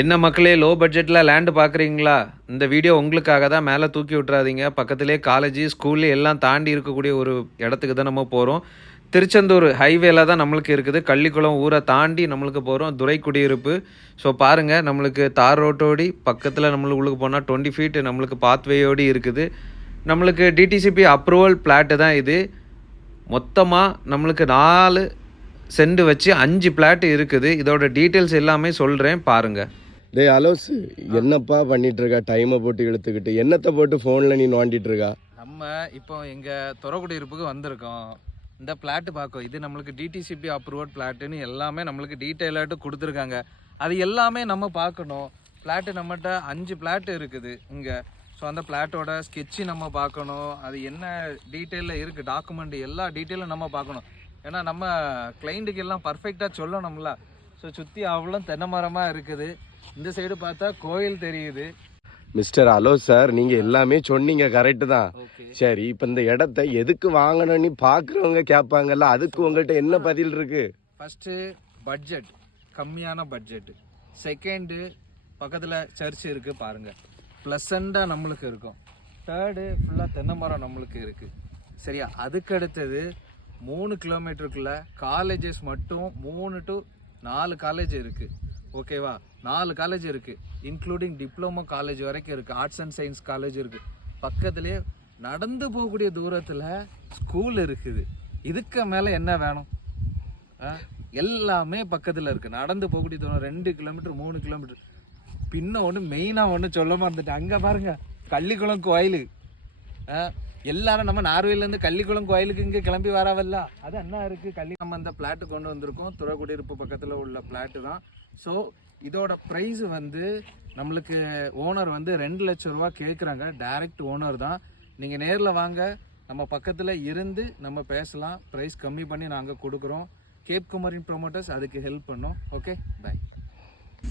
என்ன மக்களே, லோ பட்ஜெட்டில் லேண்டு பார்க்குறீங்களா? இந்த வீடியோ உங்களுக்காக தான். மேலே தூக்கி விட்றாதீங்க. பக்கத்திலே காலேஜ், ஸ்கூலு எல்லாம் தாண்டி இருக்கக்கூடிய ஒரு இடத்துக்கு தான் நம்ம போகிறோம். திருச்செந்தூர் ஹைவேல தான் நம்மளுக்கு இருக்குது. கள்ளிக்குளம் ஊரை தாண்டி நம்மளுக்கு போகிறோம். துரை குடியிருப்பு. ஸோ பாருங்கள், நம்மளுக்கு தார் ரோட்டோடி பக்கத்தில் நம்மளுக்கு உள்ளுக்கு போனால் 20 ஃபீட் நம்மளுக்கு பாத்வேயோடி இருக்குது. நம்மளுக்கு டிடிசிபி அப்ரூவல் பிளாட்டு தான் இது. மொத்தமாக நம்மளுக்கு 4 சென்ட் வச்சு 5 பிளாட் இருக்குது. இதோட டீட்டெயில்ஸ் எல்லாமே சொல்கிறேன் பாருங்கள். டேய் அலோஸ், என்னப்பா பண்ணிட்டு இருக்கா? டைமை போட்டு இழுத்துக்கிட்டு என்னத்தை போட்டு ஃபோனில் நீ நோண்டிட்டு இருக்கா? நம்ம இப்போ எங்கள் துறக்குடியிருப்புக்கு வந்திருக்கோம். இந்த பிளாட்டு பார்க்கும். இது நம்மளுக்கு டிடிசிபி அப்ரூவட் பிளாட்டுன்னு எல்லாமே நம்மளுக்கு டீட்டெயிலாட்டு கொடுத்துருக்காங்க. அது எல்லாமே நம்ம பார்க்கணும். பிளாட்டு நம்மகிட்ட 5 பிளாட்டு இருக்குது இங்கே. ஸோ அந்த பிளாட்டோட ஸ்கெட்சு நம்ம பார்க்கணும். அது என்ன டீட்டெயிலில் இருக்குது, டாக்குமெண்ட் எல்லா டீட்டெயிலும் நம்ம பார்க்கணும். ஏன்னா நம்ம கிளைண்ட்டுக்கு எல்லாம் பர்ஃபெக்டாக சொல்லணும்ல. ஸோ சுற்றி அவ்வளோ தென்னை மரமாக இருக்குது. இந்த சைடு பார்த்தா கோயில் தெரியுது. மிஸ்டர் அலோஸ் சார், நீங்கள் எல்லாமே சொன்னீங்க, கரெக்டு தான். சரி, இப்போ இந்த இடத்த எதுக்கு வாங்கணும்னு பார்க்குறவங்க கேட்பாங்கல்ல, அதுக்கு உங்கள்கிட்ட என்ன பதில் இருக்கு? ஃபஸ்ட்டு பட்ஜெட், கம்மியான பட்ஜெட்டு. செகண்டு பக்கத்தில் சர்ச் இருக்குது பாருங்கள், ப்ளசண்டாக நம்மளுக்கு இருக்கும். தேர்டு ஃபுல்லாக தென்னை மரம் நம்மளுக்கு இருக்குது. சரியா? அதுக்கு அடுத்தது 3 கிலோமீட்டருக்குள்ளே காலேஜஸ் மட்டும் 3 to 4 காலேஜ் இருக்குது. ஓகேவா? 4 காலேஜ் இருக்குது, இன்க்ளூடிங் டிப்ளமோ காலேஜ் வரைக்கும் இருக்குது. ஆர்ட்ஸ் அண்ட் சயின்ஸ் காலேஜ் இருக்குது. பக்கத்துலேயே நடந்து போகக்கூடிய தூரத்தில் ஸ்கூல் இருக்குது. இதுக்கு மேலே என்ன வேணும்? எல்லாமே பக்கத்தில் இருக்குது. நடந்து போகக்கூடிய தூரம் 2 கிலோமீட்டர் 3 கிலோமீட்டர். பின்ன ஒன்று மெயினாக ஒன்று சொல்ல மறந்துட்டேன். அங்கே பாருங்கள், கள்ளிக்குளம் கோயில். எல்லாரும் நம்ம நார்வேலேருந்து கள்ளிக்குளம் கோயிலுக்கு இங்கே கிளம்பி வரவல்ல, அது என்ன இருக்குது நம்ம அந்த பிளாட்டு கொண்டு வந்திருக்கோம். துறக்குடியிருப்பு பக்கத்தில் உள்ள பிளாட்டு தான். ஸோ இதோட ப்ரைஸ் வந்து நம்மளுக்கு ஓனர் வந்து 2 லட்சம் ரூபா கேட்குறாங்க. டைரக்ட் ஓனர் தான். நீங்கள் நேரில் வாங்க, நம்ம பக்கத்தில் இருந்து நம்ம பேசலாம். ப்ரைஸ் கம்மி பண்ணி நாங்கள் கொடுக்குறோம். கேப் குமரின் ப்ரொமோட்டர்ஸ் அதுக்கு ஹெல்ப் பண்ணோம். Okay, by.